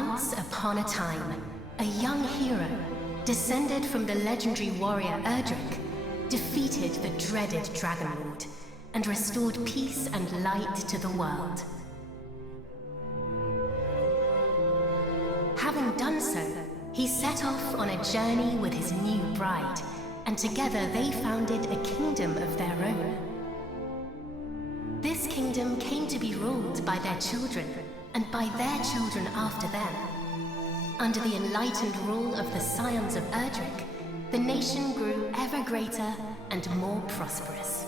Once upon a time, a young hero, descended from the legendary warrior Erdrick, defeated the dreaded Dragonlord and restored peace and light to the world. Having done so, he set off on a journey with his new bride, and together they founded a kingdom of their own. This kingdom came to be ruled by their children, and by their children after them. Under the enlightened rule of the scions of Erdrick, the nation grew ever greater and more prosperous.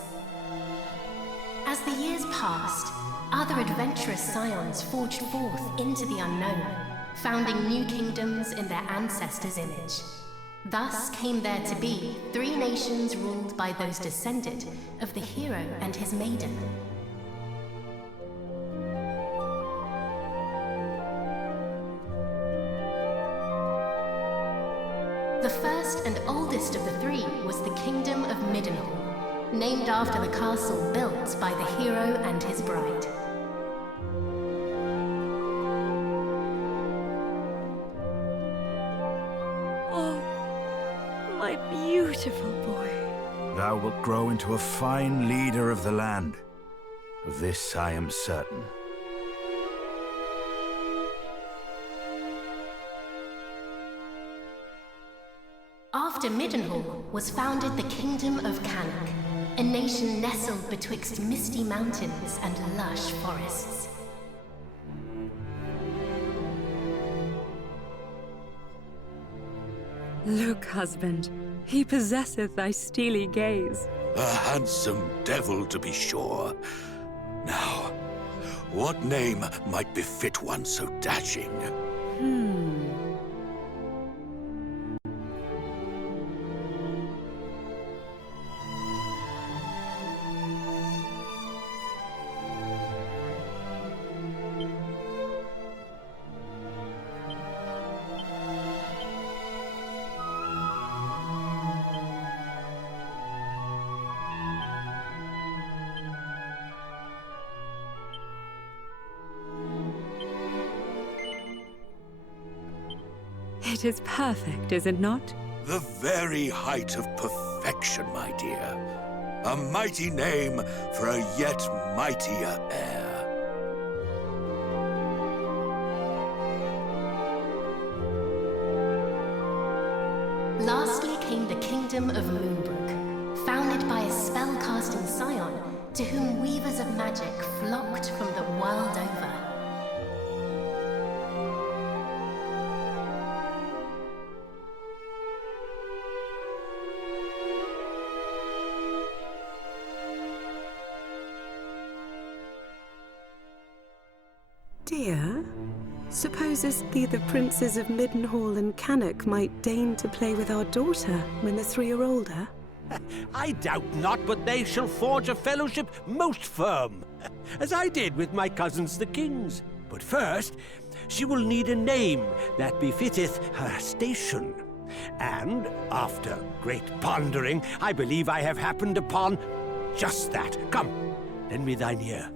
As the years passed, other adventurous scions forged forth into the unknown, founding new kingdoms in their ancestors' image. Thus came there to be 3 nations ruled by those descended of the hero and his maiden. The first and oldest of the 3 was the Kingdom of Middenhall, named after the castle built by the hero and his bride. Oh, my beautiful boy. Thou wilt grow into a fine leader of the land. Of this I am certain. After Middenhall was founded the Kingdom of Cannock, a nation nestled betwixt misty mountains and lush forests. Look, husband, he possesseth thy steely gaze. A handsome devil, to be sure. Now, what name might befit one so dashing? It is perfect, is it not? The very height of perfection, my dear. A mighty name for a yet mightier heir. Lastly came the Kingdom of Moonbrook, founded by a spell-casting scion to whom weavers of magic flocked from the world over. Dear, supposest thee the princes of Middenhall and Cannock might deign to play with our daughter when the 3 are older? I doubt not, but they shall forge a fellowship most firm, as I did with my cousins the kings. But first, she will need a name that befitteth her station. And, after great pondering, I believe I have happened upon just that. Come, lend me thine ear.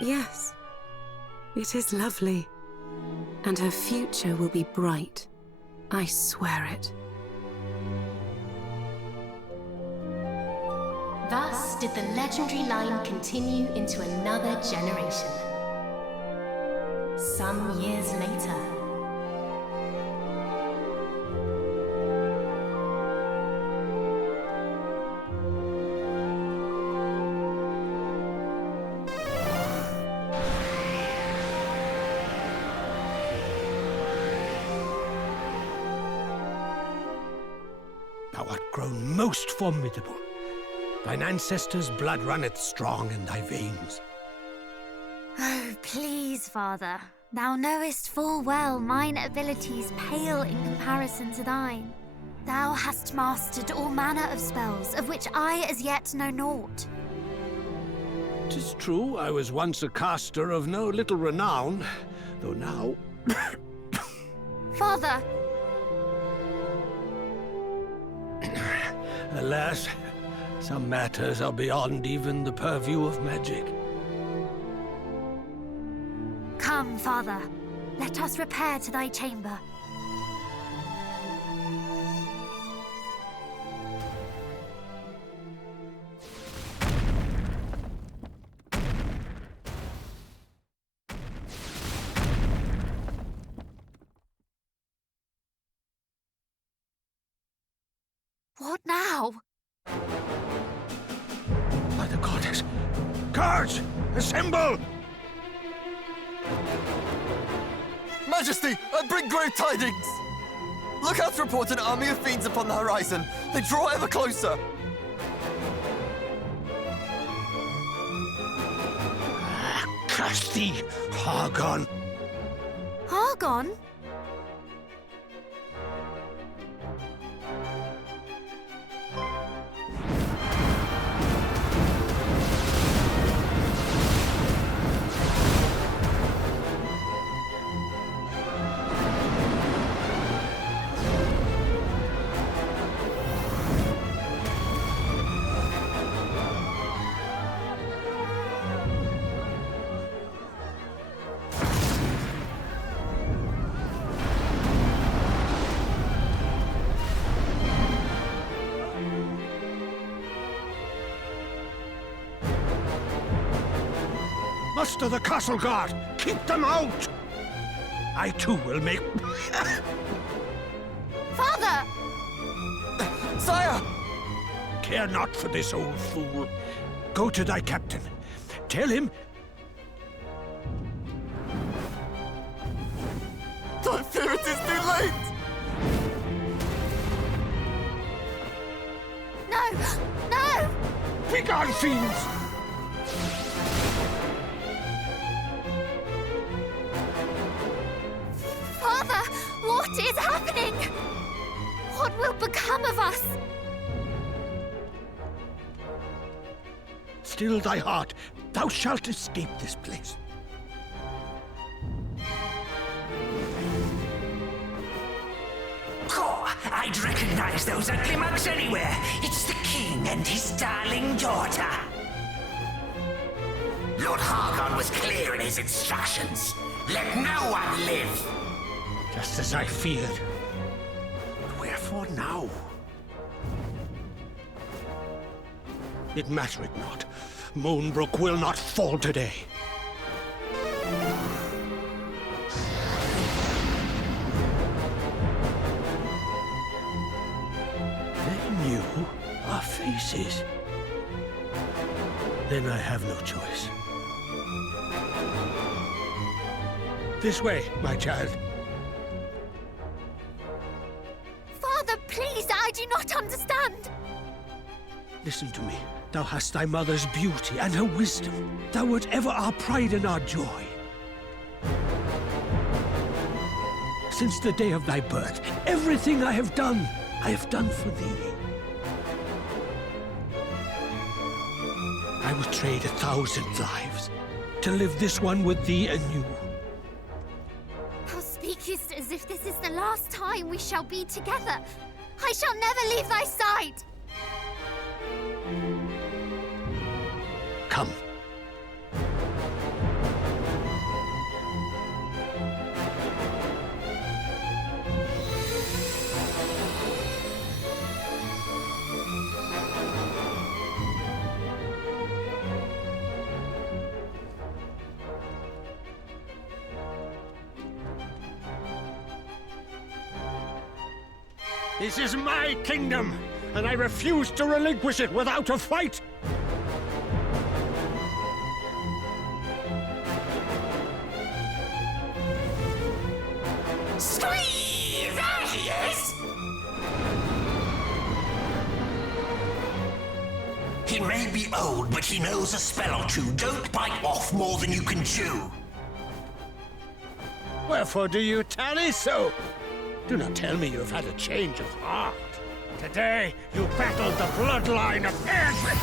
Yes, it is lovely, and her future will be bright. I swear it. Thus did the legendary line continue into another generation. Some years later, Thou art grown most formidable. Thine ancestors' blood runneth strong in thy veins. Oh, please, father. Thou knowest full well mine abilities pale in comparison to thine. Thou hast mastered all manner of spells, of which I as yet know naught. 'Tis true, I was once a caster of no little renown, though now... Father! Alas, some matters are beyond even the purview of magic. Come, Father. Let us repair to thy chamber. What now? By the goddess! Guards! Assemble! Majesty, I bring grave tidings! Look hath reported an army of fiends upon the horizon. They draw ever closer. Curse thee, Hargon! Argon? Muster the castle guard! Keep them out! I too will make... Father! Sire! Care not for this old fool. Go to thy captain. Tell him... I fear it is too late! No! No! Begone, fiends! Father! What is happening? What will become of us? Still thy heart. Thou shalt escape this place. I'd recognize those ugly mugs anywhere. It's the king and his darling daughter. Lord Hargon was clear in his instructions. Let no one live. Just as I feared. But wherefore now? It mattereth not. Moonbrook will not fall today. They knew our faces. Then I have no choice. This way, my child. Father, please, I do not understand. Listen to me. Thou hast thy mother's beauty and her wisdom. Thou wert ever our pride and our joy. Since the day of thy birth, everything I have done for thee. I would trade 1,000 lives to live this one with thee anew. Thou speakest as if this is the last time we shall be together. I shall never leave thy side. Come. This is my kingdom, and I refuse to relinquish it without a fight! Squeeze! There he is! He may be old, but he knows a spell or two. Don't bite off more than you can chew. Wherefore do you tarry so? Do not tell me you have had a change of heart. Today, you battled the bloodline of Erdrick!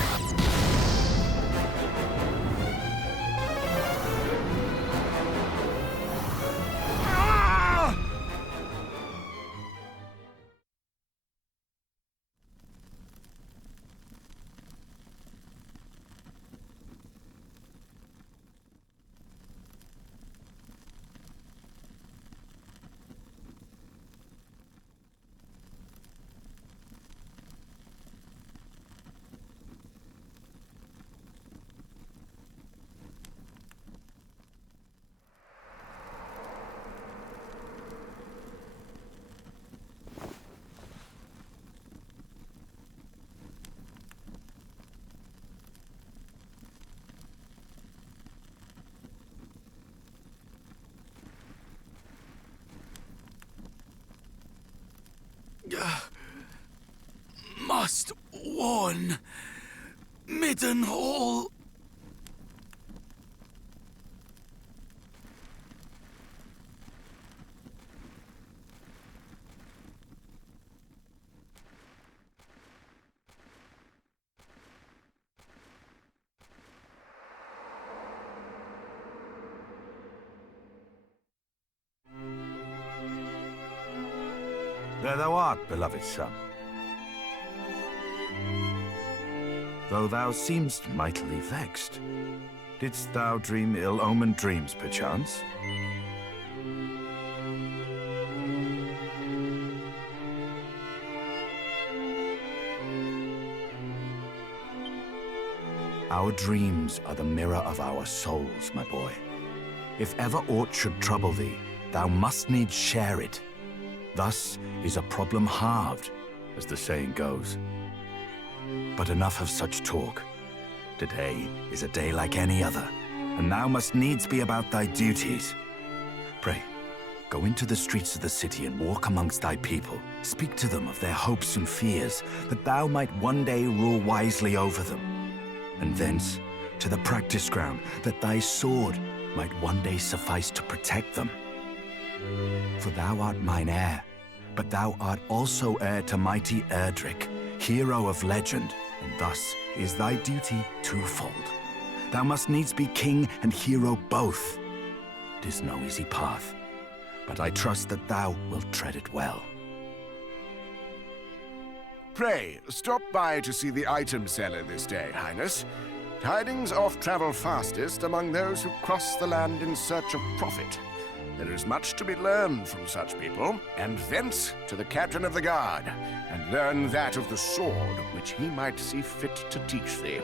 must warn Midden Hall. There thou art, beloved son. Though thou seemst mightily vexed, didst thou dream ill-omened dreams, perchance? Our dreams are the mirror of our souls, my boy. If ever aught should trouble thee, thou must needs share it. Thus is a problem halved, as the saying goes. But enough of such talk. Today is a day like any other, and thou must needs be about thy duties. Pray, go into the streets of the city and walk amongst thy people. Speak to them of their hopes and fears, that thou might one day rule wisely over them. And thence to the practice ground, that thy sword might one day suffice to protect them. For thou art mine heir, but thou art also heir to mighty Erdrick, hero of legend, and thus is thy duty twofold. Thou must needs be king and hero both. 'Tis no easy path, but I trust that thou wilt tread it well. Pray, stop by to see the item seller this day, Highness. Tidings oft travel fastest among those who cross the land in search of profit. There is much to be learned from such people, and thence to the captain of the guard, and learn that of the sword which he might see fit to teach thee.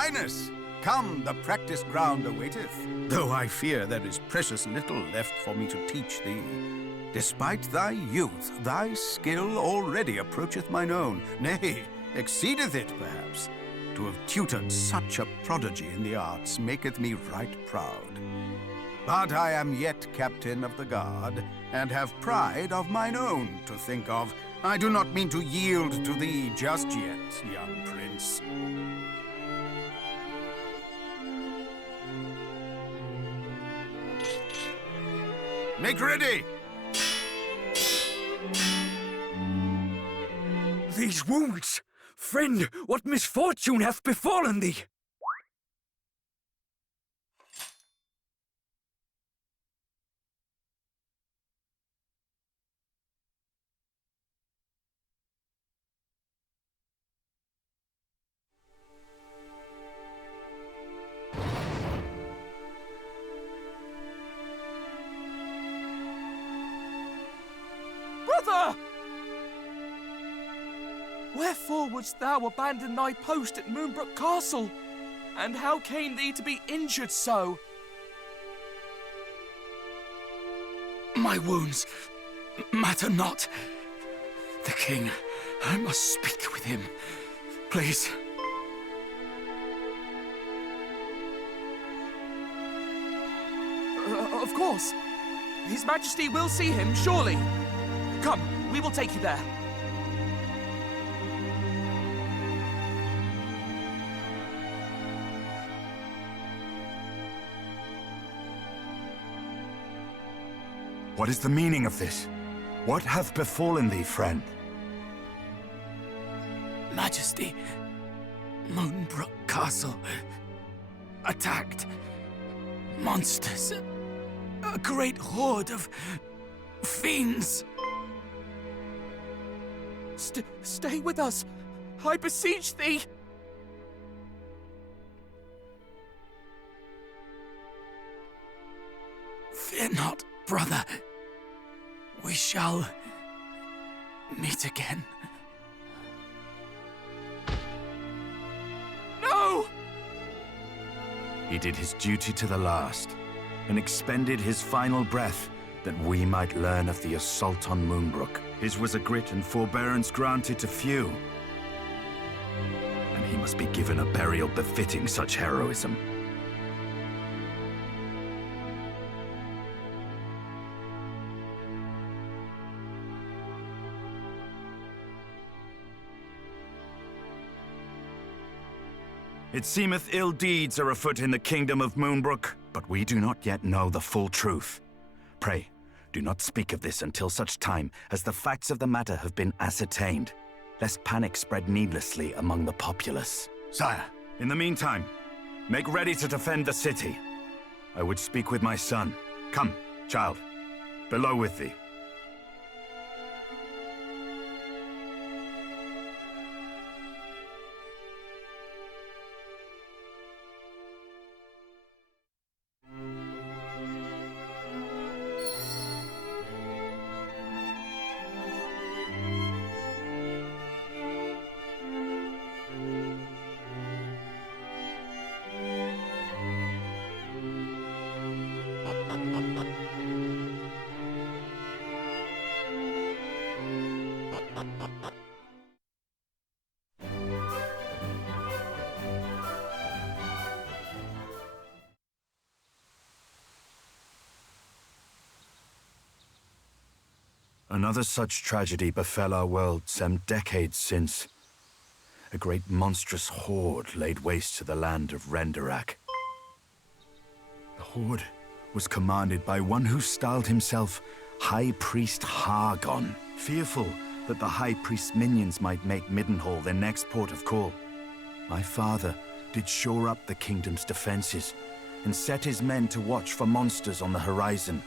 Highness, come, the practice ground awaiteth. Though I fear there is precious little left for me to teach thee. Despite thy youth, thy skill already approacheth mine own, nay, exceedeth it perhaps. To have tutored such a prodigy in the arts maketh me right proud. But I am yet captain of the guard, and have pride of mine own to think of. I do not mean to yield to thee just yet, young prince. Make ready! These wounds! Friend, what misfortune hath befallen thee? Brother! Wherefore wouldst thou abandon thy post at Moonbrook Castle? And how came thee to be injured so? My wounds matter not. The king, I must speak with him. Please. Of course. His Majesty will see him, surely. Come, we will take you there. What is the meaning of this? What hath befallen thee, friend? Majesty, Moonbrook Castle. Attacked. Monsters. A great horde of fiends. Stay with us. I beseech thee. Fear not, brother. We shall meet again. No! He did his duty to the last, and expended his final breath that we might learn of the assault on Moonbrook. His was a grit and forbearance granted to few, and he must be given a burial befitting such heroism. It seemeth ill deeds are afoot in the kingdom of Moonbrook, but we do not yet know the full truth. Pray, do not speak of this until such time as the facts of the matter have been ascertained, lest panic spread needlessly among the populace. Sire, in the meantime, make ready to defend the city. I would speak with my son. Come, child, below with thee. Another such tragedy befell our world some decades since. A great monstrous horde laid waste to the land of Erdrick. The horde was commanded by one who styled himself High Priest Hargon, fearful that the High Priest's minions might make Middenhall their next port of call. My father did shore up the kingdom's defenses and set his men to watch for monsters on the horizon.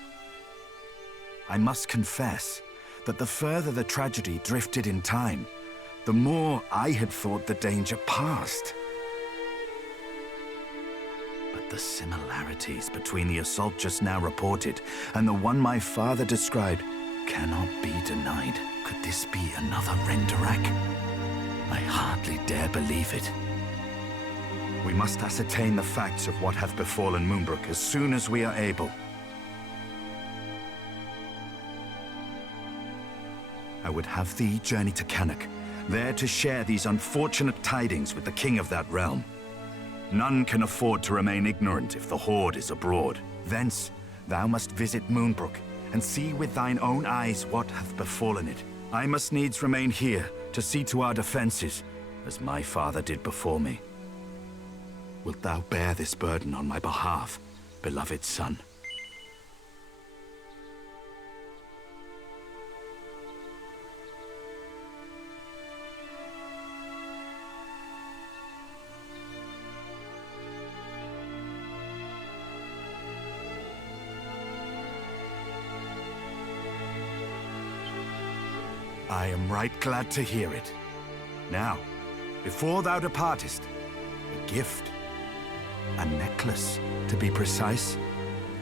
I must confess that the further the tragedy drifted in time, the more I had thought the danger past. But the similarities between the assault just now reported and the one my father described cannot be denied. Could this be another Erdrick? I hardly dare believe it. We must ascertain the facts of what hath befallen Moonbrook as soon as we are able. I would have thee journey to Cannock, there to share these unfortunate tidings with the king of that realm. None can afford to remain ignorant if the horde is abroad. Thence, thou must visit Moonbrook, and see with thine own eyes what hath befallen it. I must needs remain here to see to our defenses, as my father did before me. Wilt thou bear this burden on my behalf, beloved son? I am right glad to hear it. Now, before thou departest, a gift. A necklace, to be precise.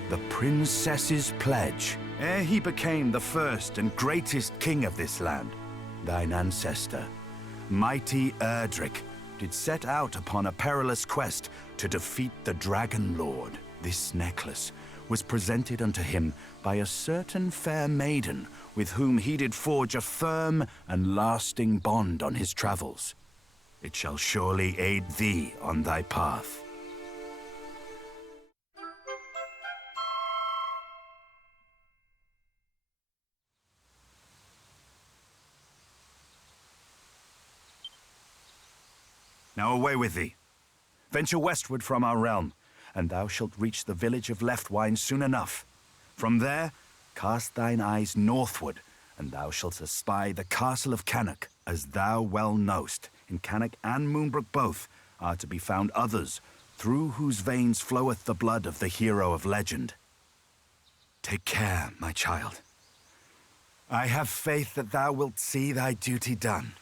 The princess's pledge. Ere he became the first and greatest king of this land, thine ancestor, mighty Erdrick, did set out upon a perilous quest to defeat the Dragonlord. This necklace was presented unto him by a certain fair maiden with whom he did forge a firm and lasting bond on his travels. It shall surely aid thee on thy path. Now away with thee. Venture westward from our realm, and thou shalt reach the village of Leftwine soon enough. From there, cast thine eyes northward, and thou shalt espy the castle of Cannock. As thou well knowst, in Cannock and Moonbrook both are to be found others, through whose veins floweth the blood of the hero of legend. Take care, my child. I have faith that thou wilt see thy duty done.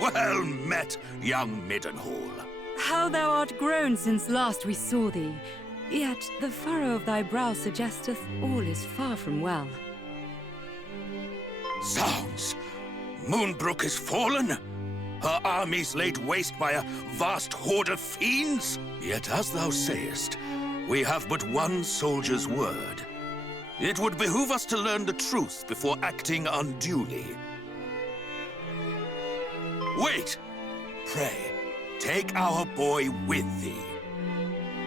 Well met, young Maidenhall. How thou art grown since last we saw thee. Yet the furrow of thy brow suggesteth all is far from well. Zounds! Moonbrook is fallen? Her armies laid waste by a vast horde of fiends? Yet as thou sayest, we have but one soldier's word. It would behoove us to learn the truth before acting unduly. Wait! Pray, take our boy with thee.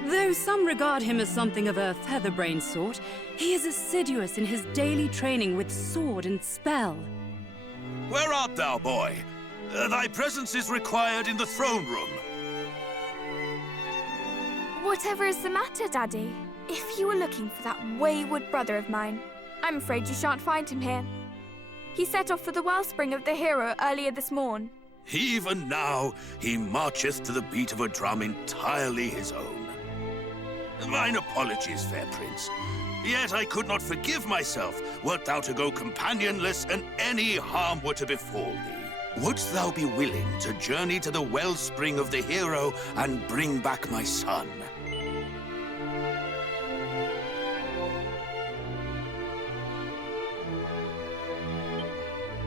Though some regard him as something of a featherbrained sort, he is assiduous in his daily training with sword and spell. Where art thou, boy? Thy presence is required in the throne room. Whatever is the matter, Daddy? If you were looking for that wayward brother of mine, I'm afraid you shan't find him here. He set off for the wellspring of the hero earlier this morn. Even now, he marcheth to the beat of a drum entirely his own. Mine apologies, fair prince. Yet I could not forgive myself wert thou to go companionless and any harm were to befall thee. Wouldst thou be willing to journey to the wellspring of the hero and bring back my son?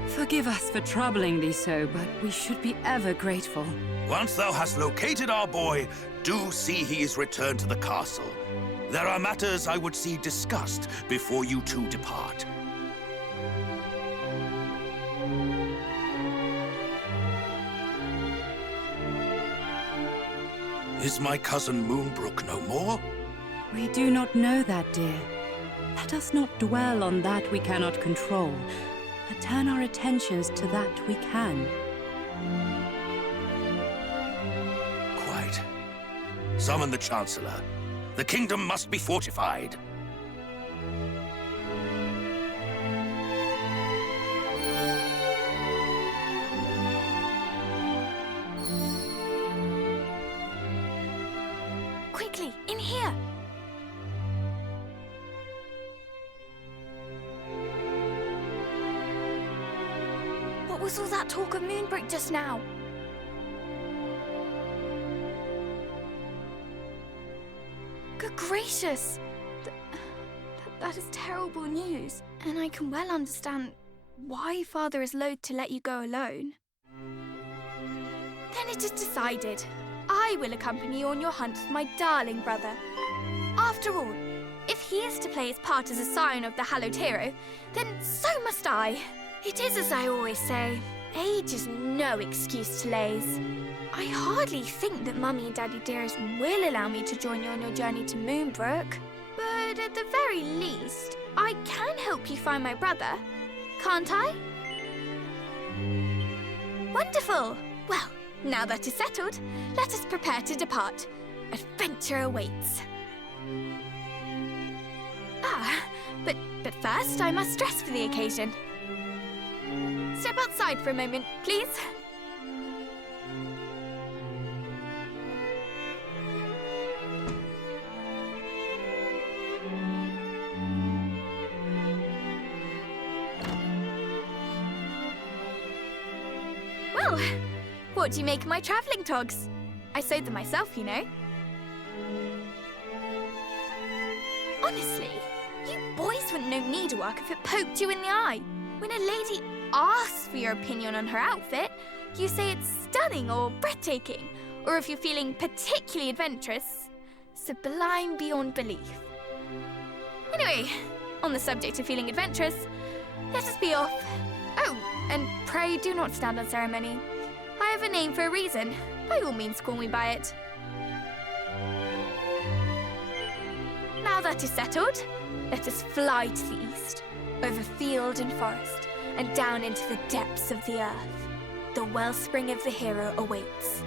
Forgive us for troubling thee so, but we should be ever grateful. Once thou hast located our boy, do see he is returned to the castle. There are matters I would see discussed before you two depart. Is my cousin Moonbrook no more? We do not know that, dear. Let us not dwell on that we cannot control, but turn our attentions to that we can. Quite. Summon the Chancellor. The kingdom must be fortified. Quickly, in here! What was all that talk of Moonbrook just now? Good gracious! That is terrible news. And I can well understand why Father is loath to let you go alone. Then it is decided. I I will accompany you on your hunt for my darling brother. After all, if he is to play his part as a scion of the hallowed hero, then so must I. It is as I always say, age is no excuse to laze. I hardly think that Mummy and Daddy Dearest will allow me to join you on your journey to Moonbrook. But at the very least, I can help you find my brother, can't I? Wonderful! Well, now that is settled, let us prepare to depart. Adventure awaits. But first I must dress for the occasion. Step outside for a moment, please. Well, what do you make of my travelling togs? I sewed them myself, you know. Honestly, you boys wouldn't know needlework if it poked you in the eye. When a lady asks for your opinion on her outfit, you say it's stunning or breathtaking, or if you're feeling particularly adventurous, sublime beyond belief. Anyway, on the subject of feeling adventurous, let us be off. Oh, and pray do not stand on ceremony. I have a name for a reason. By all means, call me by it. Now that is settled, let us fly to the east, over field and forest, and down into the depths of the earth. The wellspring of the hero awaits.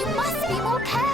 You must be more careful!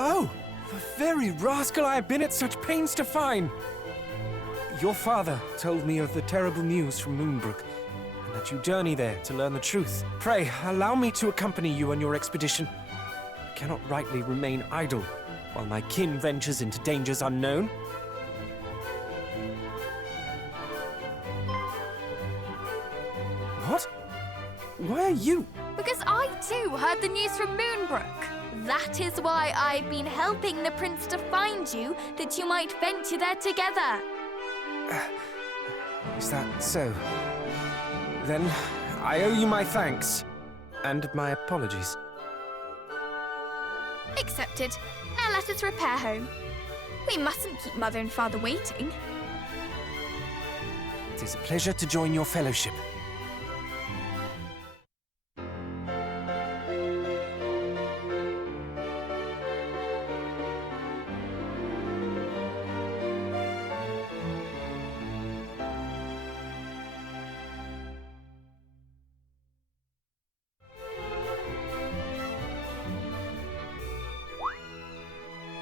Oh, the very rascal I have been at such pains to find! Your father told me of the terrible news from Moonbrook, and that you journey there to learn the truth. Pray, allow me to accompany you on your expedition. I cannot rightly remain idle while my kin ventures into dangers unknown. What? Why are you? Because I too heard the news from Moonbrook. That is why I've been helping the prince to find you, that you might venture there together. Is that so? Then I owe you my thanks, and my apologies. Accepted. Now let us repair home. We mustn't keep Mother and Father waiting. It is a pleasure to join your fellowship.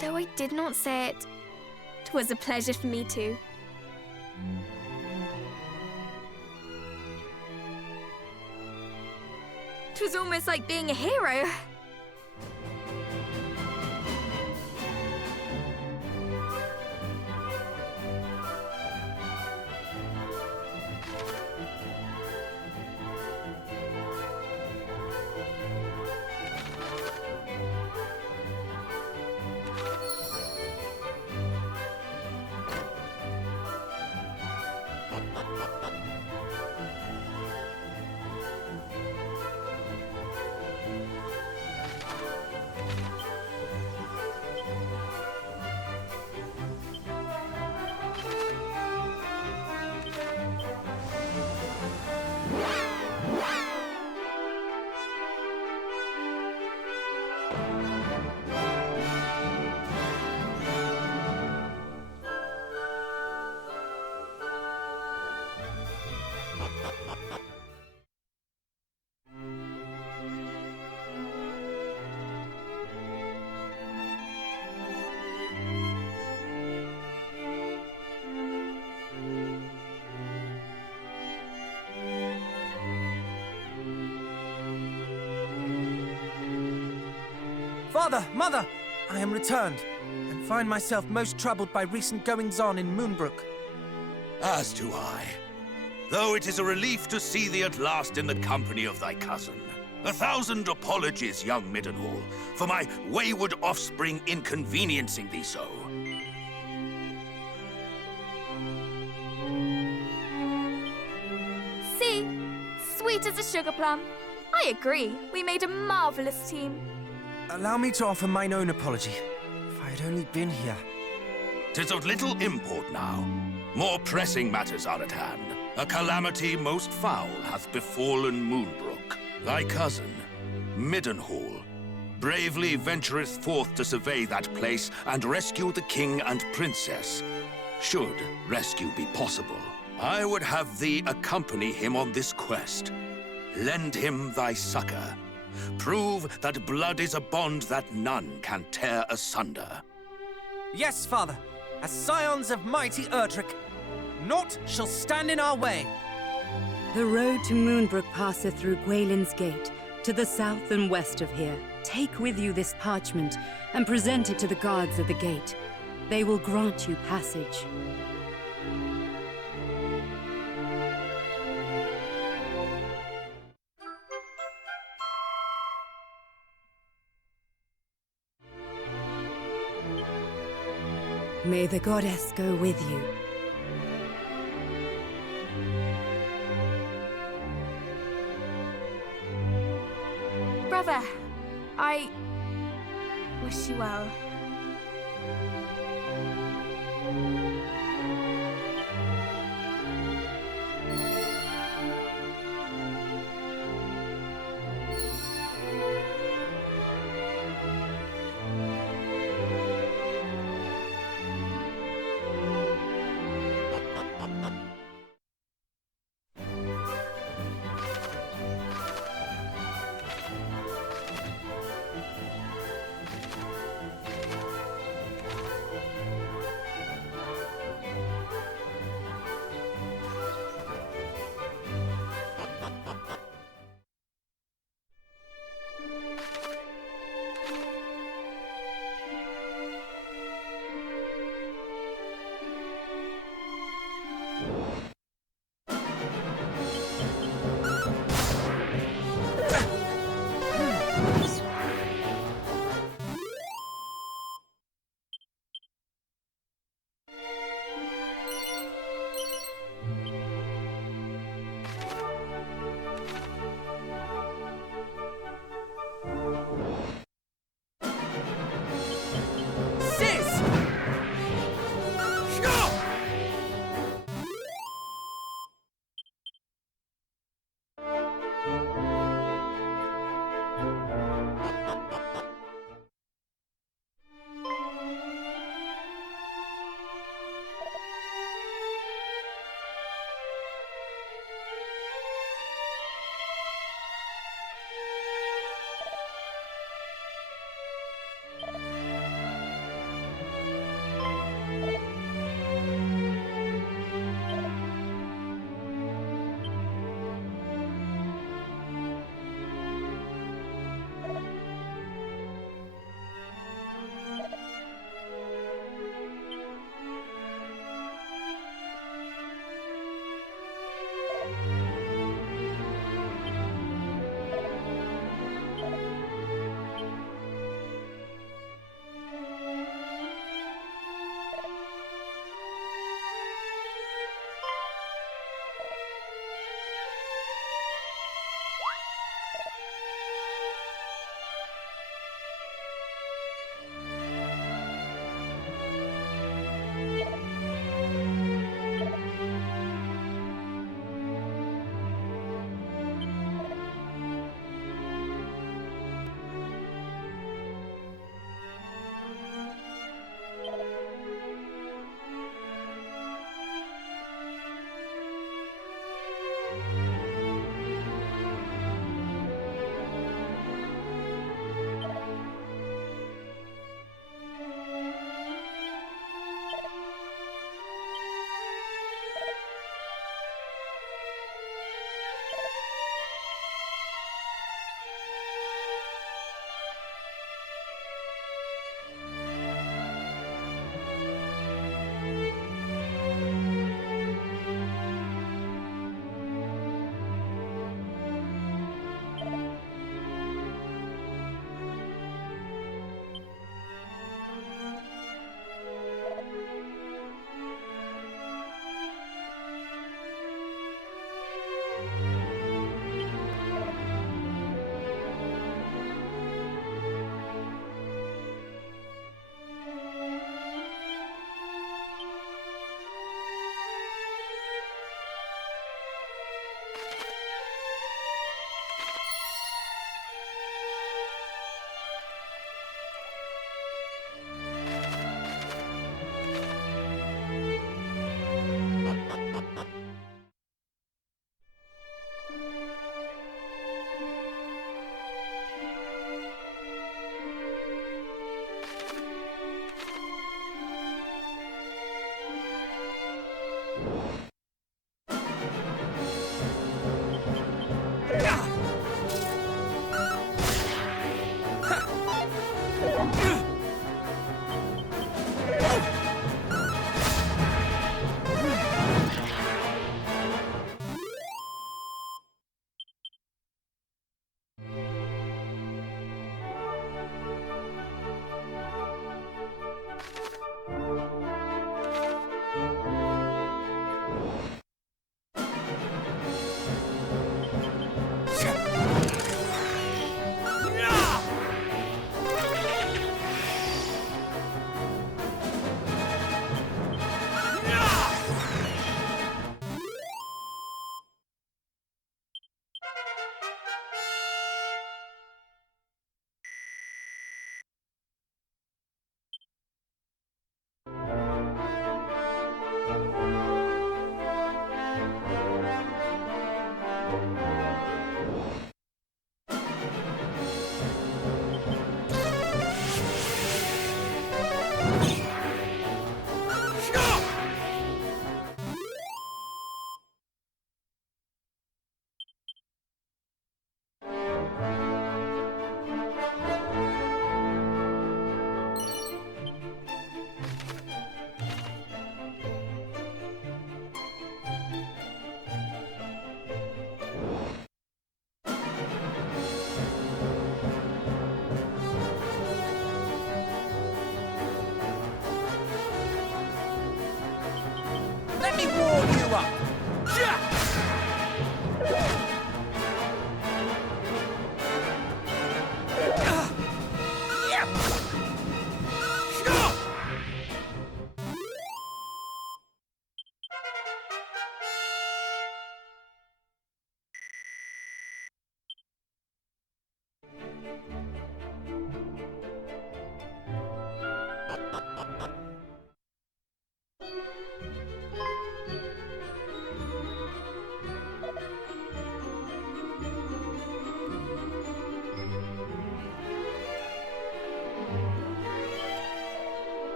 Though I did not say it, 'twas a pleasure for me too. Twas almost like being a hero. Father, Mother, I am returned, and find myself most troubled by recent goings-on in Moonbrook. As do I. Though it is a relief to see thee at last in the company of thy cousin. 1,000 apologies, young Middenhall, for my wayward offspring inconveniencing thee so. sweet as a sugar plum. I agree. We made a marvelous team. Allow me to offer mine own apology. If I had only been here. 'Tis of little import now. More pressing matters are at hand. A calamity most foul hath befallen Moonbrook. Thy cousin, Middenhall, bravely ventureth forth to survey that place and rescue the king and princess. Should rescue be possible, I would have thee accompany him on this quest. Lend him thy succor. Prove that blood is a bond that none can tear asunder. Yes, Father. As scions of mighty Erdrick, naught shall stand in our way. The road to Moonbrook passeth through Gwaelin's Gate, to the south and west of here. Take with you this parchment and present it to the guards at the gate. They will grant you passage. May the goddess go with you. Brother, I wish you well.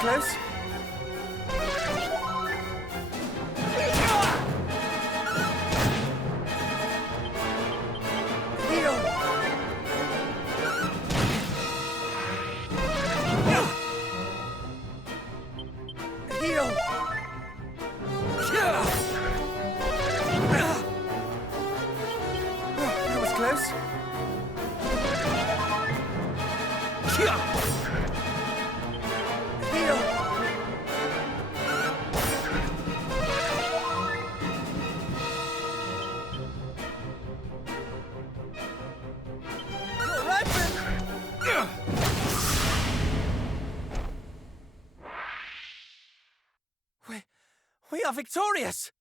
Close. Heal. Heal. That was close. We are victorious!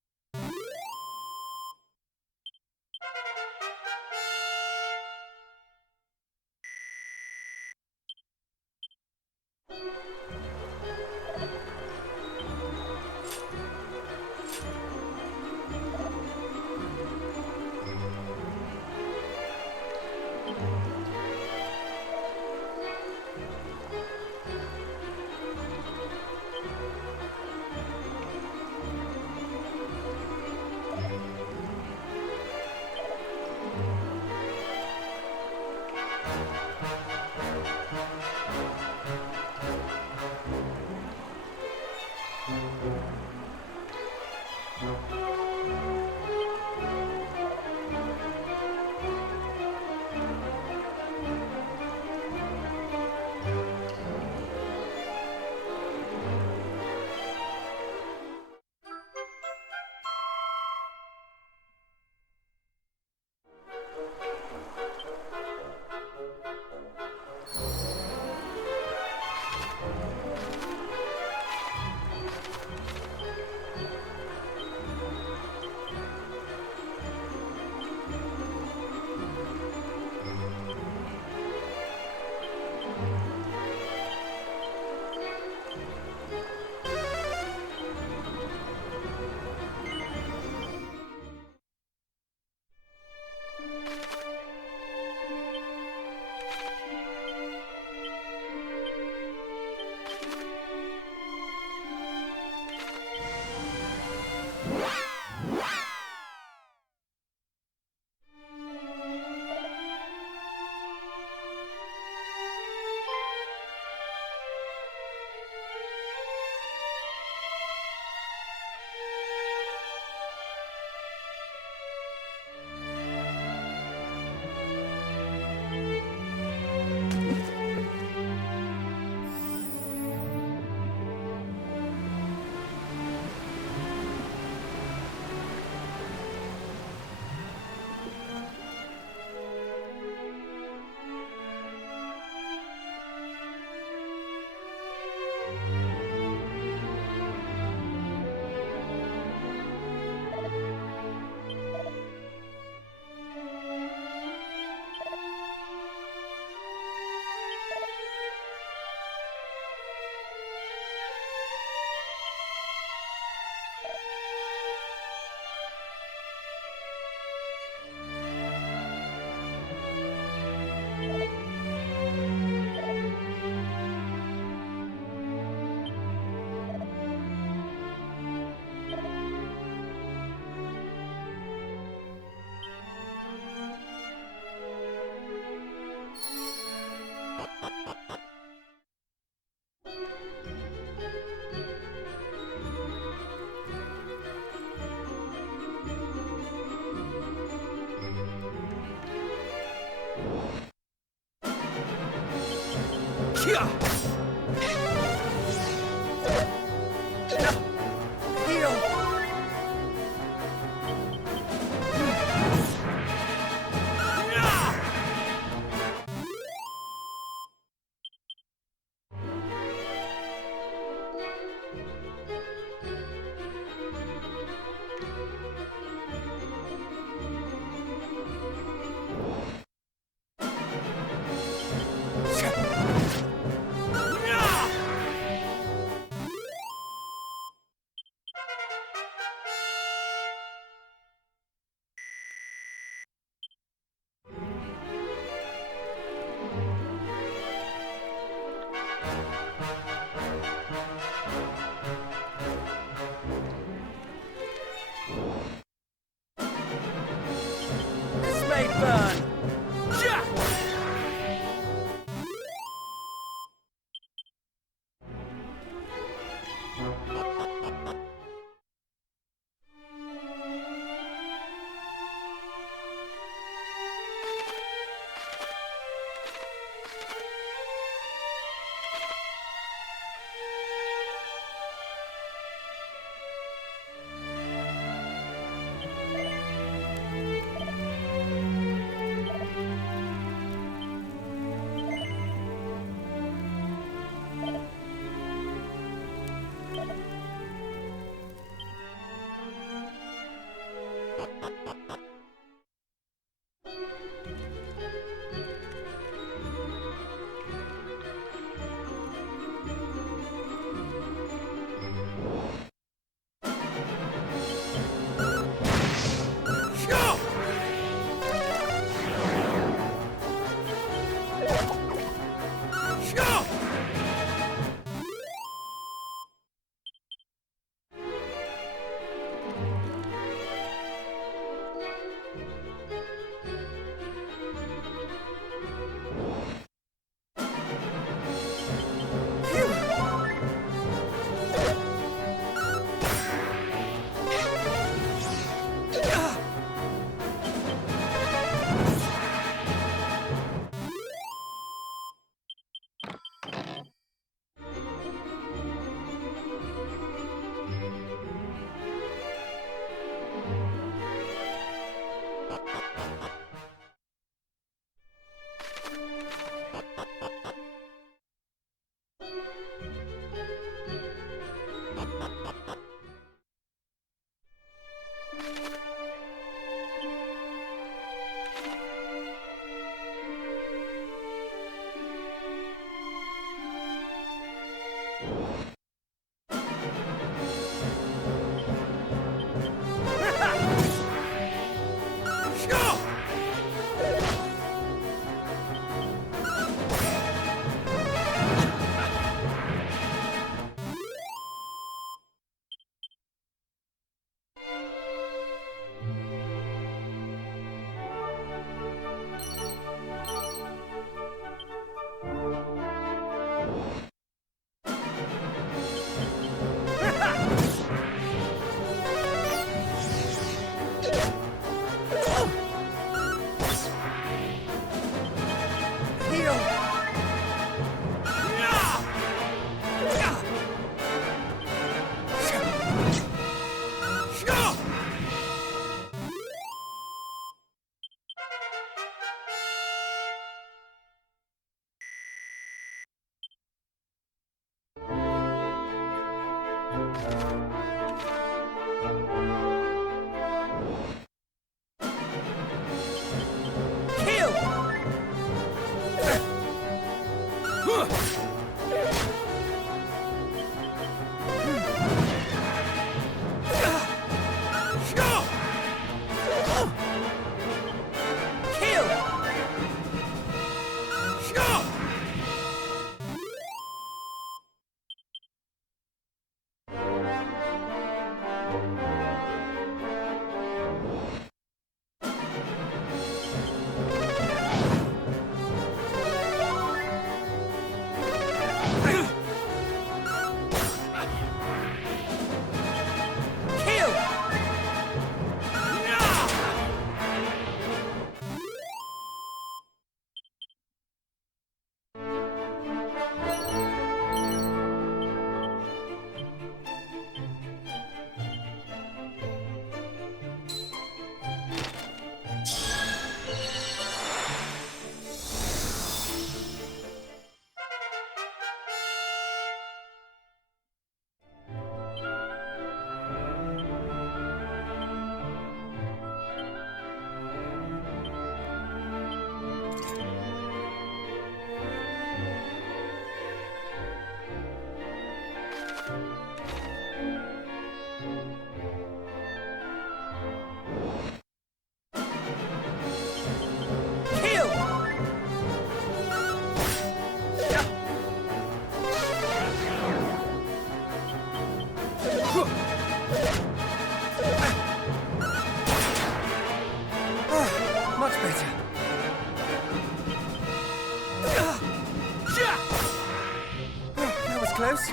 close.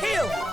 Kill!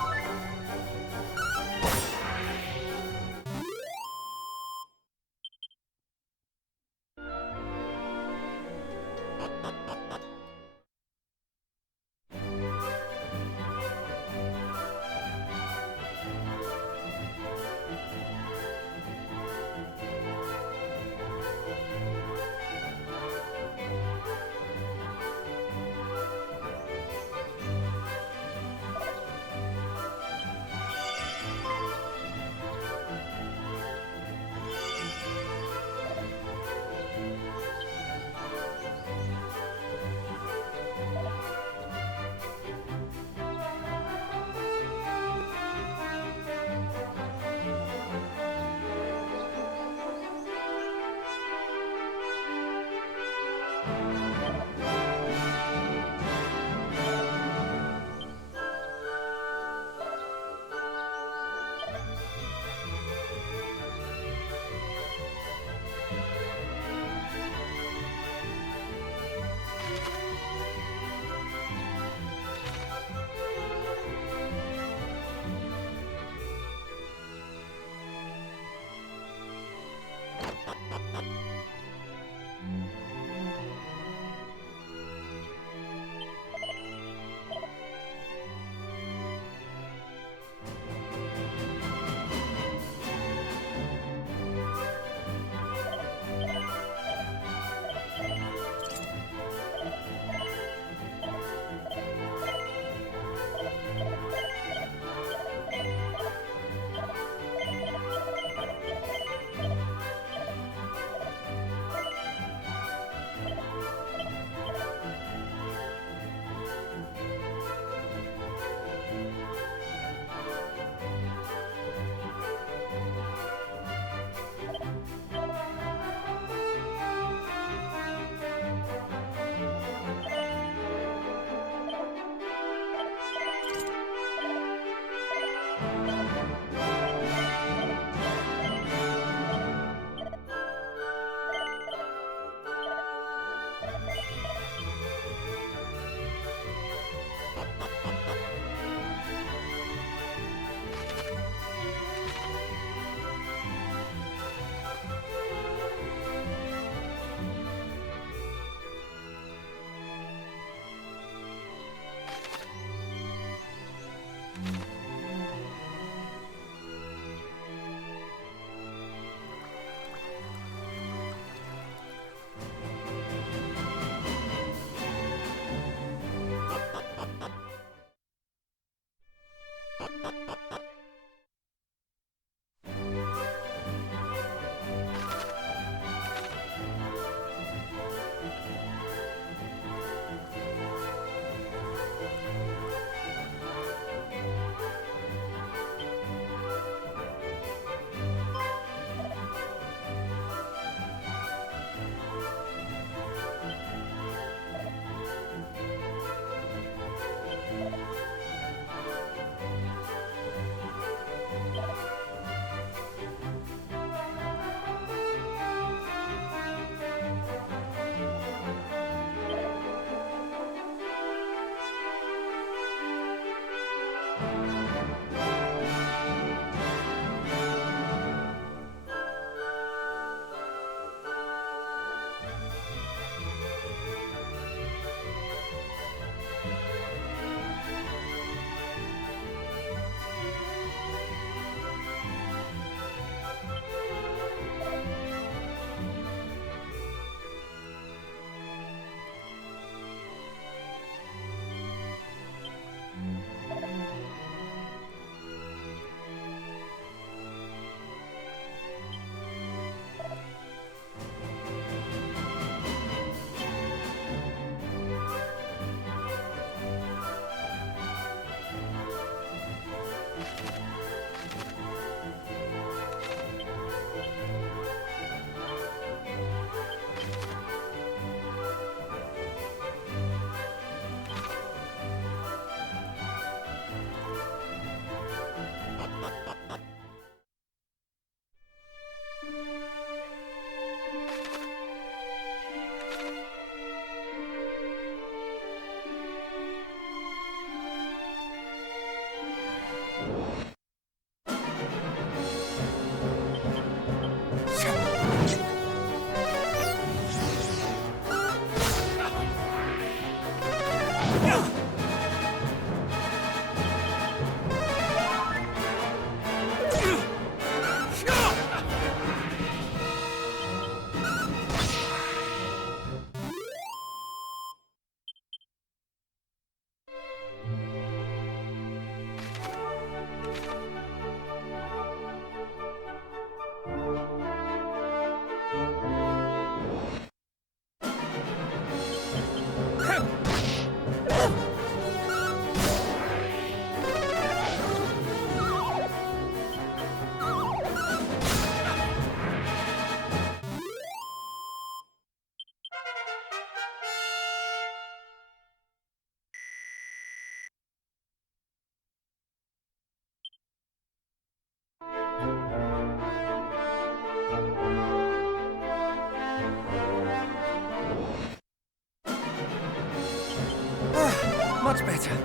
Much better.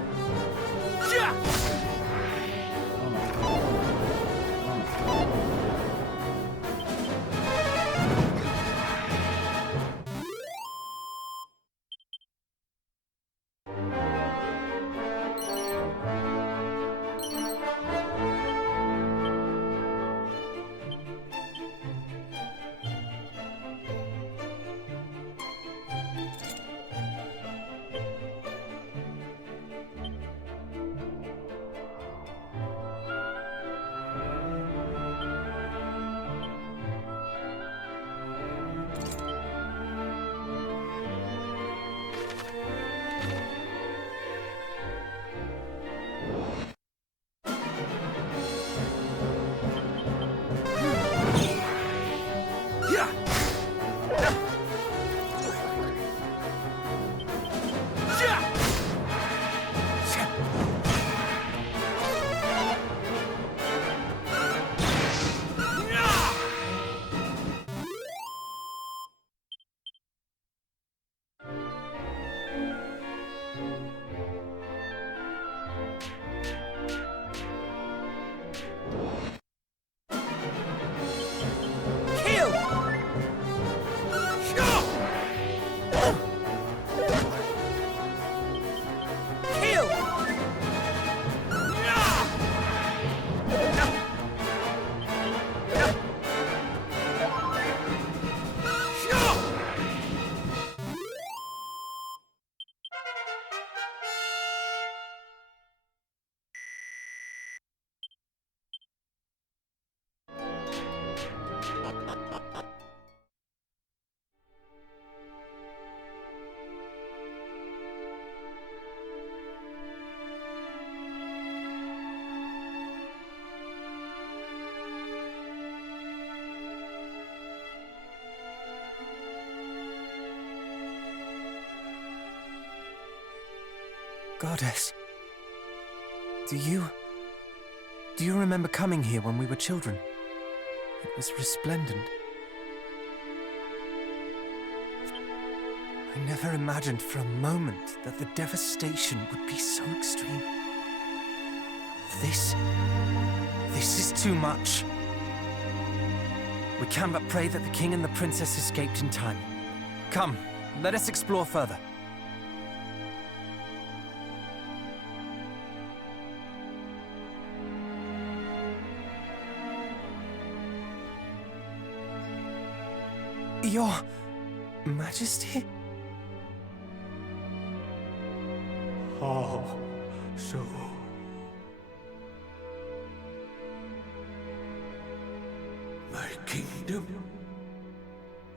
Goddess, do you remember coming here when we were children? It was resplendent. I never imagined for a moment that the devastation would be so extreme. This is too much. We can but pray that the king and the princess escaped in time. Come, let us explore further. Your Majesty? How so? My kingdom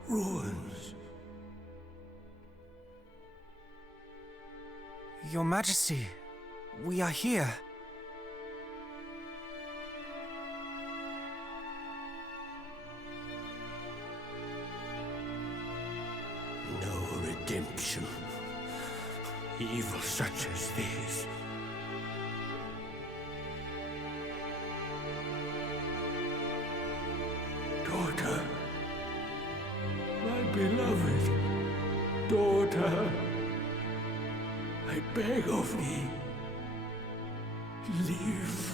ruins. Your Majesty, we are here. Redemption. Evil such as these. Daughter, my beloved daughter, I beg of thee, live.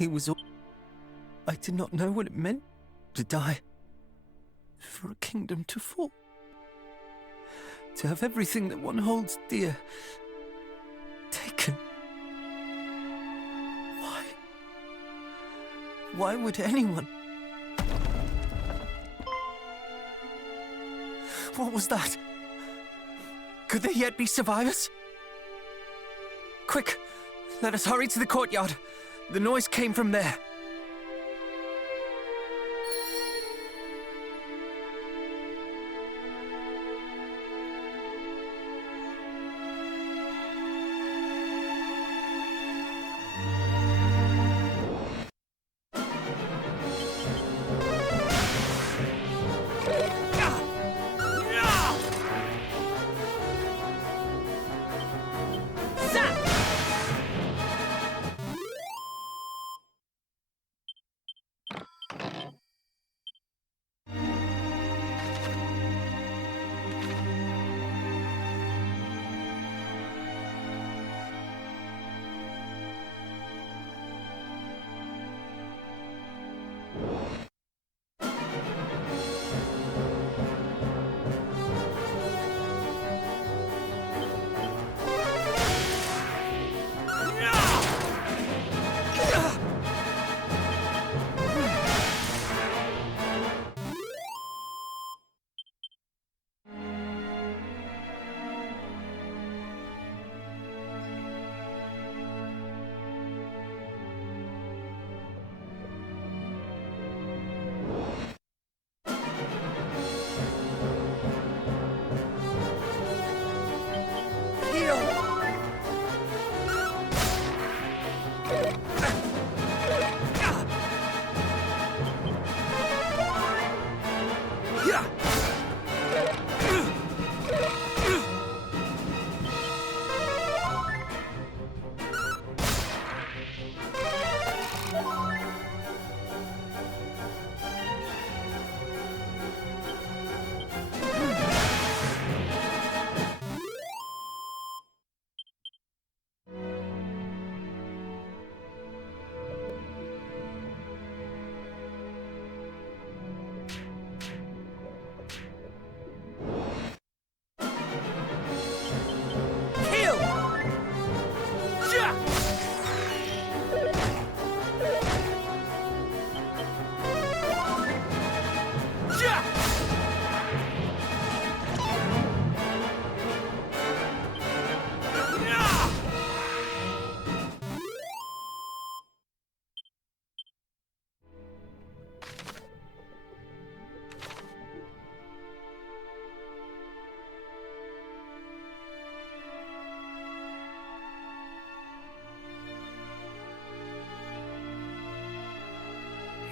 He was all... I did not know what it meant to die. For a kingdom to fall. To have everything that one holds dear taken. Why? Why would anyone? What was that? Could there yet be survivors? Quick, let us hurry to the courtyard. The noise came from there.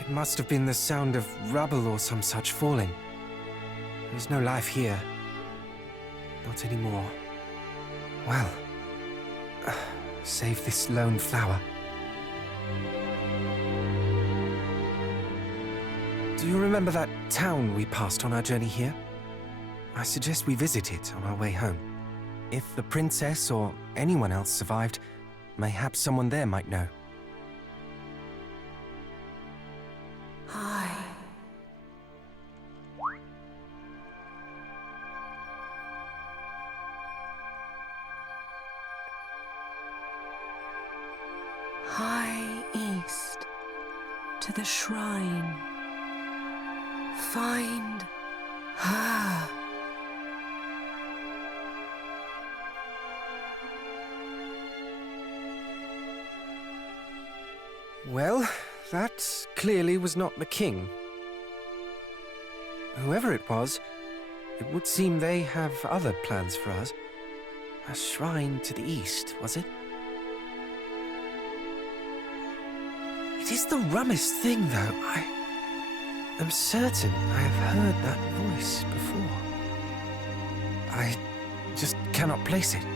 It must have been the sound of rubble or some such falling. There's no life here. Not anymore. Well, save this lone flower. Do you remember that town we passed on our journey here? I suggest we visit it on our way home. If the princess or anyone else survived, mayhaps someone there might know. Hi. High east to the shrine. Find her. Well, that clearly was not the king. Whoever it was, it would seem they have other plans for us. A shrine to the east, was it? It is the rummest thing, though. I am certain I have heard that voice before. I just cannot place it.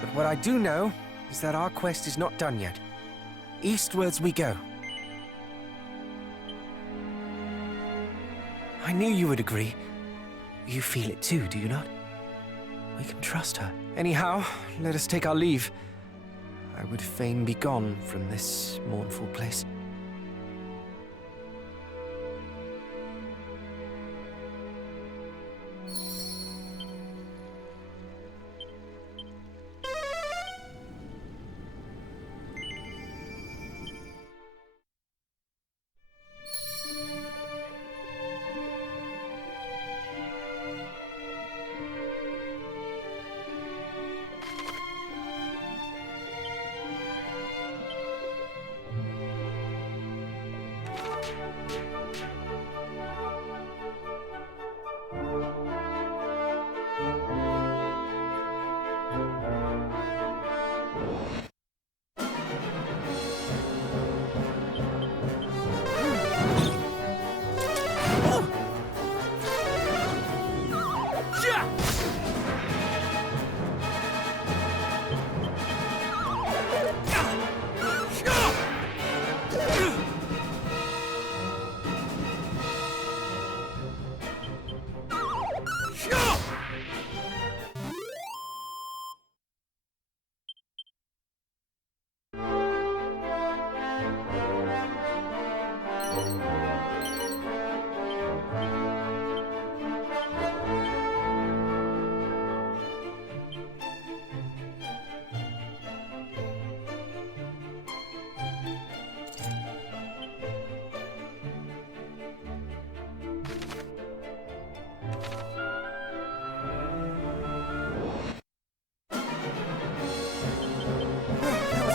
But what I do know is that our quest is not done yet. Eastwards we go. I knew you would agree. You feel it too, do you not? We can trust her. Anyhow, let us take our leave. I would fain be gone from this mournful place.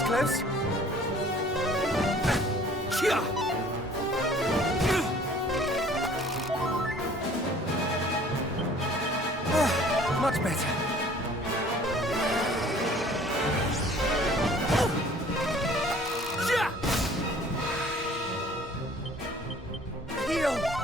Close. Much better. Heal.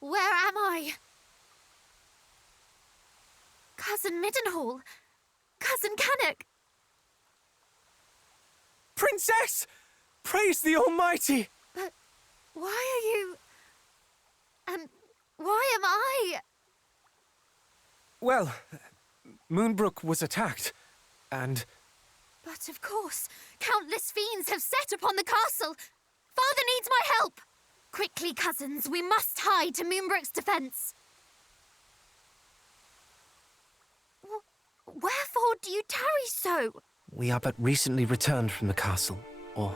Where am I? Cousin Middenhall! Cousin Cannock! Princess! Praise the Almighty! But why are you... And why am I... Well, Moonbrook was attacked, and... But of course, countless fiends have set upon the castle. Father needs my help! Quickly, cousins, we must hide to Moonbrook's defense. Wherefore do you tarry so? We are but recently returned from the castle, or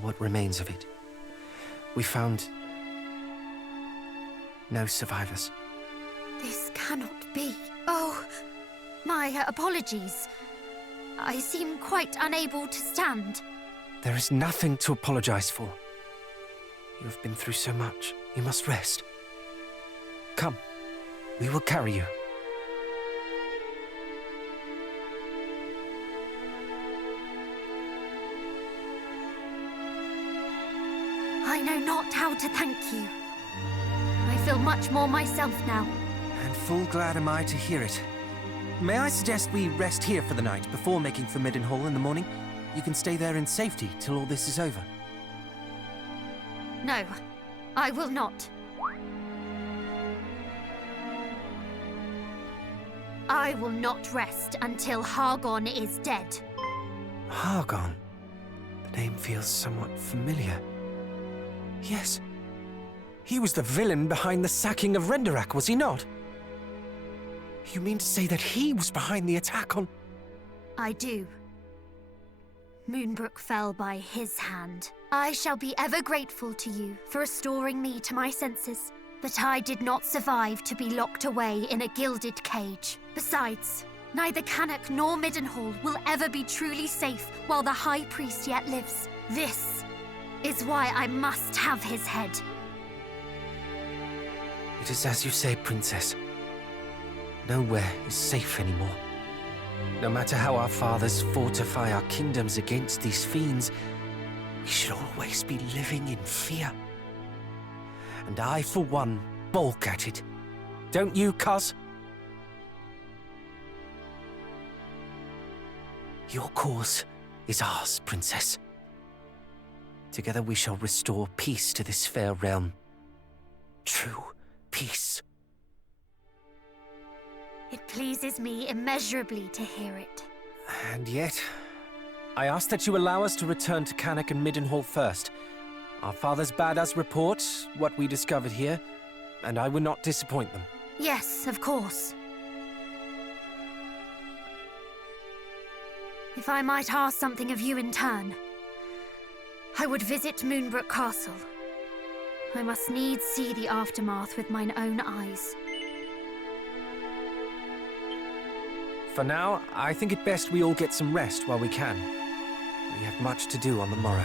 what remains of it. We found no survivors. This cannot be. Oh, my apologies. I seem quite unable to stand. There is nothing to apologize for. You have been through so much. You must rest. Come, we will carry you. I know not how to thank you. I feel much more myself now. And full glad am I to hear it. May I suggest we rest here for the night before making for Middenhall in the morning? You can stay there in safety till all this is over. No, I will not. I will not rest until Hargon is dead. Hargon? The name feels somewhat familiar. Yes. He was the villain behind the sacking of Erdrick, was he not? You mean to say that he was behind the attack on... I do. Moonbrook fell by his hand. I shall be ever grateful to you for restoring me to my senses. But I did not survive to be locked away in a gilded cage. Besides, neither Cannock nor Middenhall will ever be truly safe while the High Priest yet lives. This is why I must have his head. It is as you say, Princess. Nowhere is safe anymore. No matter how our fathers fortify our kingdoms against these fiends, we should always be living in fear. And I, for one, balk at it. Don't you, cuz? Your cause is ours, Princess. Together we shall restore peace to this fair realm. True peace. It pleases me immeasurably to hear it. And yet, I ask that you allow us to return to Cannock and Middenhall first. Our fathers bade us report what we discovered here, and I would not disappoint them. Yes, of course. If I might ask something of you in turn, I would visit Moonbrook Castle. I must needs see the aftermath with mine own eyes. For now, I think it best we all get some rest while we can. We have much to do on the morrow.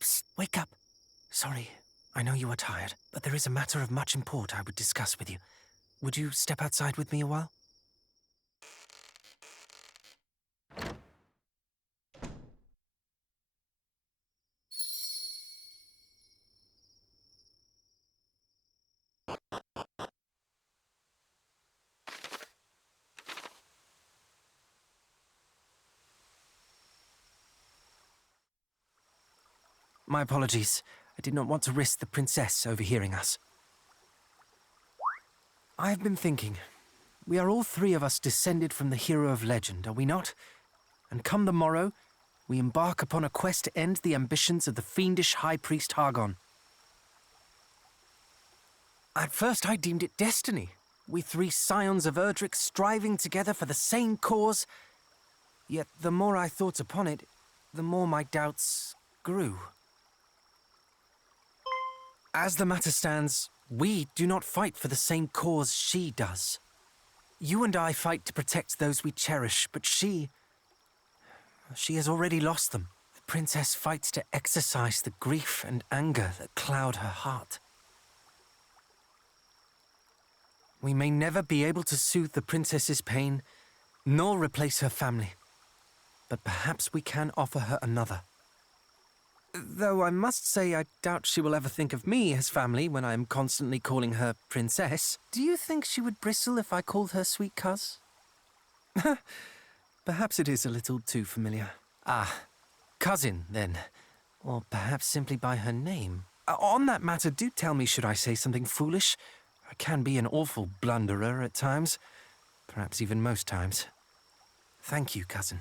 Psst, wake up. Sorry, I know you are tired, but there is a matter of much import I would discuss with you. Would you step outside with me a while? My apologies. I did not want to risk the princess overhearing us. I have been thinking. We are all three of us descended from the hero of legend, are we not? And come the morrow, we embark upon a quest to end the ambitions of the fiendish High Priest Hargon. At first I deemed it destiny. We three scions of Erdrick striving together for the same cause. Yet the more I thought upon it, the more my doubts grew. As the matter stands, we do not fight for the same cause she does. You and I fight to protect those we cherish, but she has already lost them. The princess fights to exorcise the grief and anger that cloud her heart. We may never be able to soothe the princess's pain, nor replace her family. But perhaps we can offer her another. Though I must say I doubt she will ever think of me as family when I am constantly calling her princess. Do you think she would bristle if I called her sweet cuz? Perhaps it is a little too familiar. Ah, cousin, then. Or perhaps simply by her name. On that matter, do tell me should I say something foolish? I can be an awful blunderer at times. Perhaps even most times. Thank you, cousin.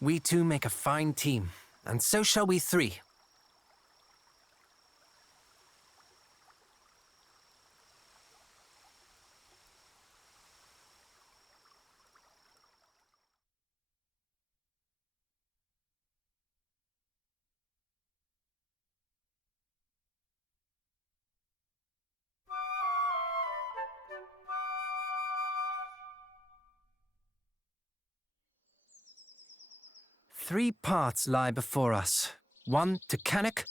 We two make a fine team, and so shall we three. Three paths lie before us. One to Cannock,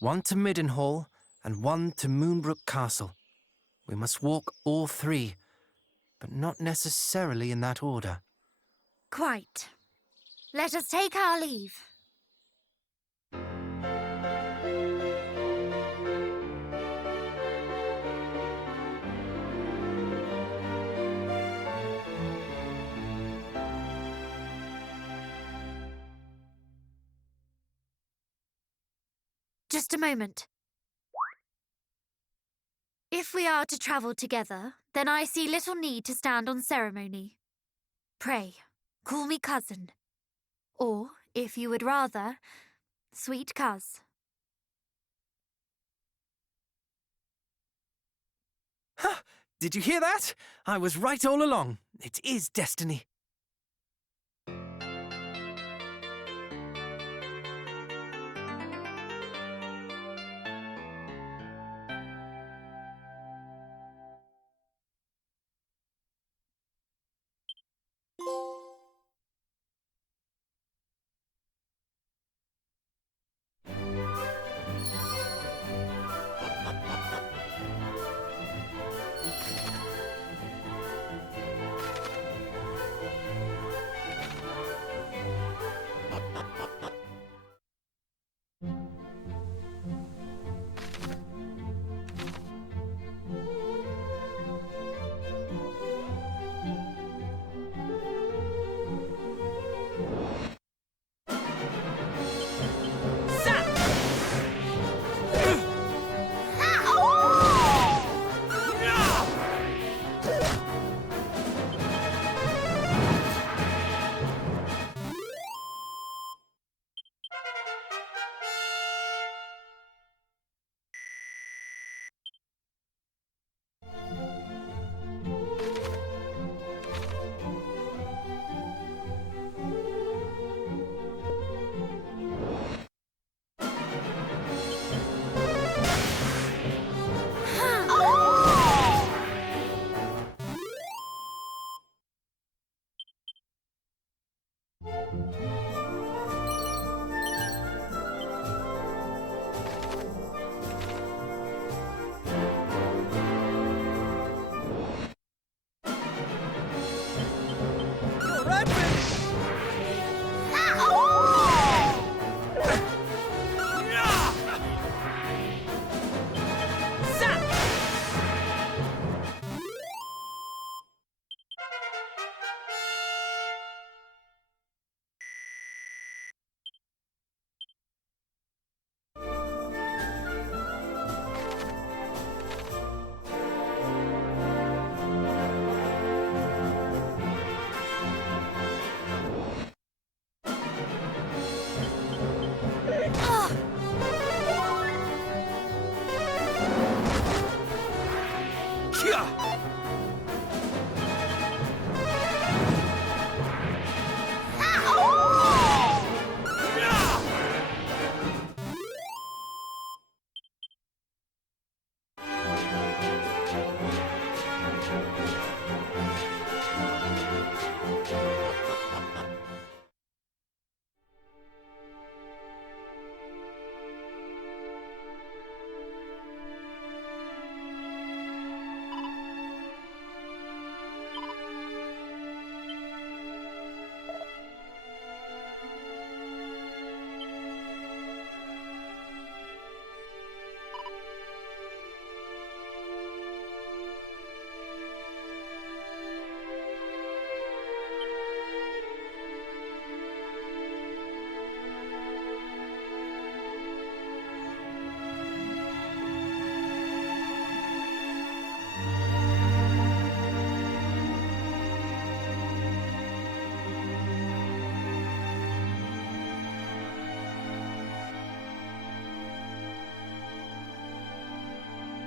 one to Middenhall, and one to Moonbrook Castle. We must walk all three, but not necessarily in that order. Quite. Let us take our leave. Just a moment. If we are to travel together, then I see little need to stand on ceremony. Pray, call me cousin. Or, if you would rather, sweet cuz. Ha! Did you hear that? I was right all along. It is destiny.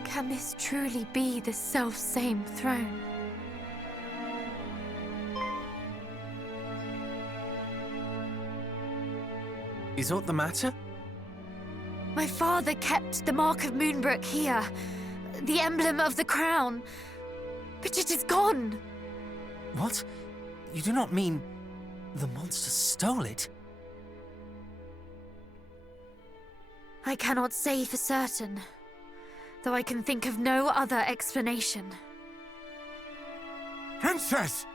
Can this truly be the self-same throne? Is aught the matter? My father kept the mark of Moonbrook here, the emblem of the crown, but it is gone. What? You do not mean the monster stole it? I cannot say for certain, though I can think of no other explanation. Princess!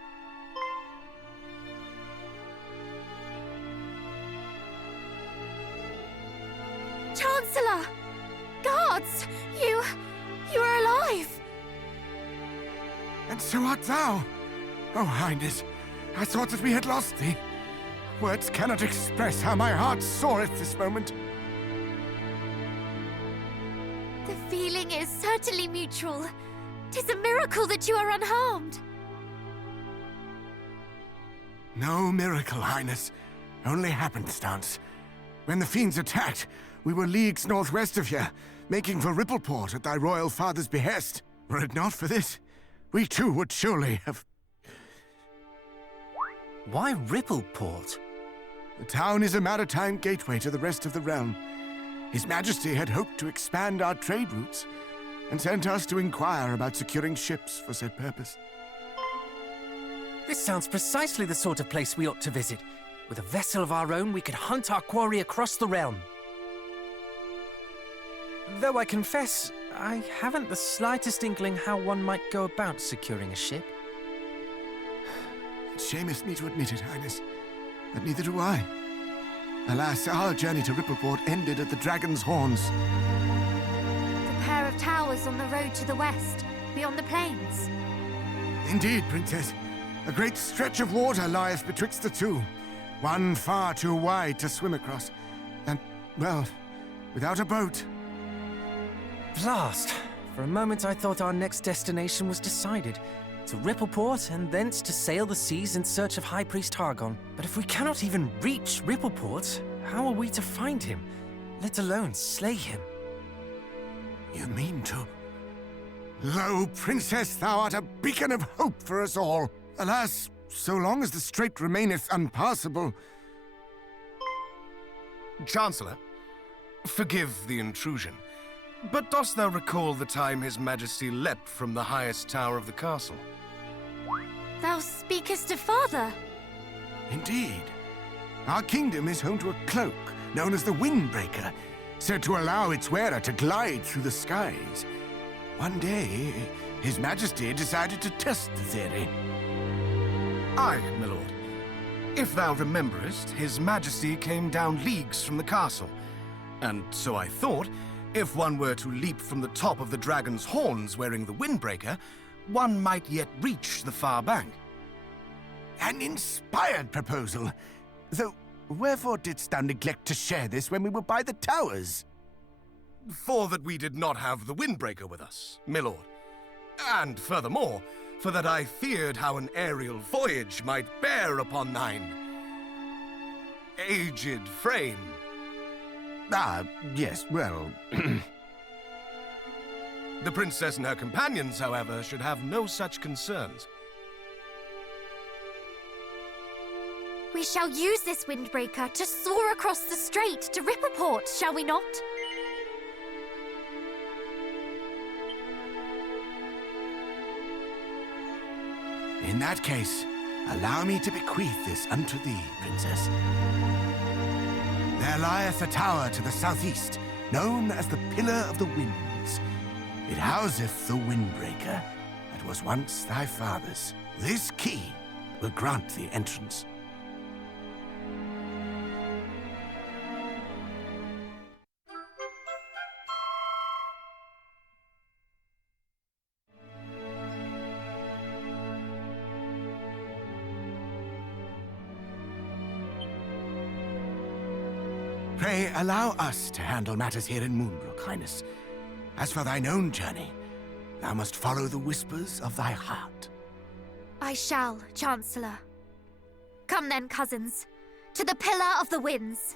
Chancellor! Guards! You are alive! And so art thou! Oh, Highness, I thought that we had lost thee. Words cannot express how my heart soareth this moment. The feeling is certainly mutual. 'Tis a miracle that you are unharmed. No miracle, Highness. Only happenstance. When the fiends attacked, we were leagues northwest of here, making for Rippleport at thy royal father's behest. Were it not for this, we too would surely have... Why Rippleport? The town is a maritime gateway to the rest of the realm. His Majesty had hoped to expand our trade routes, and sent us to inquire about securing ships for said purpose. This sounds precisely the sort of place we ought to visit. With a vessel of our own, we could hunt our quarry across the realm. Though I confess, I haven't the slightest inkling how one might go about securing a ship. It shameth me to admit it, Highness, but neither do I. Alas, our journey to Rippleport ended at the Dragon's Horns. The pair of towers on the road to the west, beyond the plains. Indeed, Princess. A great stretch of water lieth betwixt the two. One far too wide to swim across. And, well, without a boat. Blast! For a moment I thought our next destination was decided. To Rippleport, and thence to sail the seas in search of High Priest Hargon. But if we cannot even reach Rippleport, how are we to find him? Let alone slay him? You mean to... Lo, Princess, thou art a beacon of hope for us all. Alas, so long as the strait remaineth unpassable... Chancellor, forgive the intrusion, but dost thou recall the time His Majesty leapt from the highest tower of the castle? Thou speakest of father. Indeed. Our kingdom is home to a cloak known as the Windbreaker, said to allow its wearer to glide through the skies. One day, His Majesty decided to test the theory. Aye, my lord. If thou rememberest, His Majesty came down leagues from the castle. And so I thought, if one were to leap from the top of the Dragon's Horns wearing the Windbreaker, one might yet reach the far bank. An inspired proposal. Though, wherefore didst thou neglect to share this when we were by the towers? For that we did not have the Windbreaker with us, my lord. And furthermore, for that I feared how an aerial voyage might bear upon thine aged frame. Ah, yes, well... The princess and her companions, however, should have no such concerns. We shall use this Windbreaker to soar across the strait to Rippleport, shall we not? In that case, allow me to bequeath this unto thee, Princess. There lieth a tower to the southeast, known as the Pillar of the Winds. It houseth the Windbreaker that was once thy father's. This key will grant thee entrance. Pray, allow us to handle matters here in Moonbrook, Highness. As for thine own journey, thou must follow the whispers of thy heart. I shall, Chancellor. Come then, cousins, to the Pillar of the Winds.